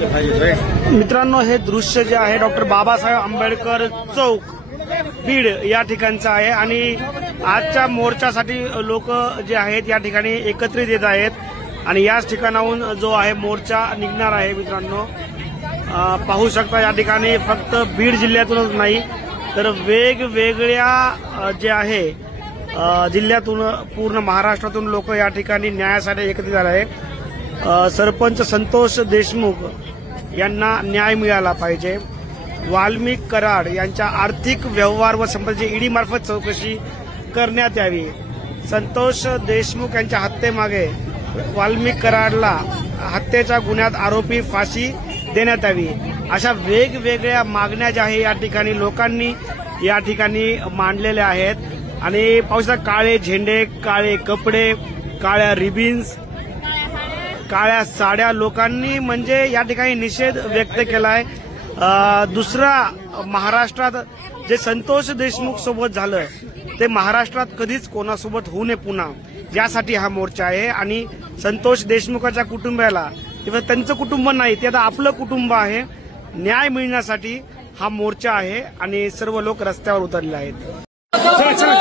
मित्रांनो, हे दृश्य जे आहे डॉक्टर बाबासाहेब आंबेडकर चौक बीड या ठिकाणचं आहे आणि आजच्या मोर्चासाठी लोक जे आहेत या ठिकाणी एकत्रित येत आहेत आणि याच ठिकाणाहून जो आहे मोर्चा निघणार आहे. मित्रांनो, पाहू शकता या ठिकाणी फक्त बीड जिल्ह्यातूनच नाही तर वेगवेगळ्या जे आहे जिल्ह्यातून पूर्ण महाराष्ट्रातून लोक या ठिकाणी न्यायासाठी एकत्रित झाले आहेत. सरपंच संतोष देशमुख यांना न्याय मिळाला पाहिजे. वाल्मिक कराड यांच्या आर्थिक व्यवहार व संपत्तीची ईडी मार्फत चौकशी करण्यात यावी. संतोष देशमुख यांच्या हत्येमागे वाल्मिक कराडला हत्येच्या गुन्ह्यात आरोपी फाशी देण्यात यावी. अशा वेगवेगळ्या मागण्या ज्या आहे या ठिकाणी लोकांनी या ठिकाणी मांडलेल्या आहेत आणि पावसात काळे झेंडे, काळे कपडे, काळ्या रिबिन्स, काळ्या साड्या लोकांनी म्हणजे या ठिकाणी निषेध व्यक्त केलाय. दुसरा महाराष्ट्रात जे संतोष देशमुख सोबत झालं ते महाराष्ट्रात कधीच कोणासोबत होऊ नये पुन्हा, यासाठी हा मोर्चा आहे. आणि संतोष देशमुखाच्या कुटुंबाला किंवा त्यांचं कुटुंब नाही, ते आता आपलं कुटुंब आहे, न्याय मिळण्यासाठी हा मोर्चा आहे आणि सर्व लोक रस्त्यावर उतरले आहेत. चला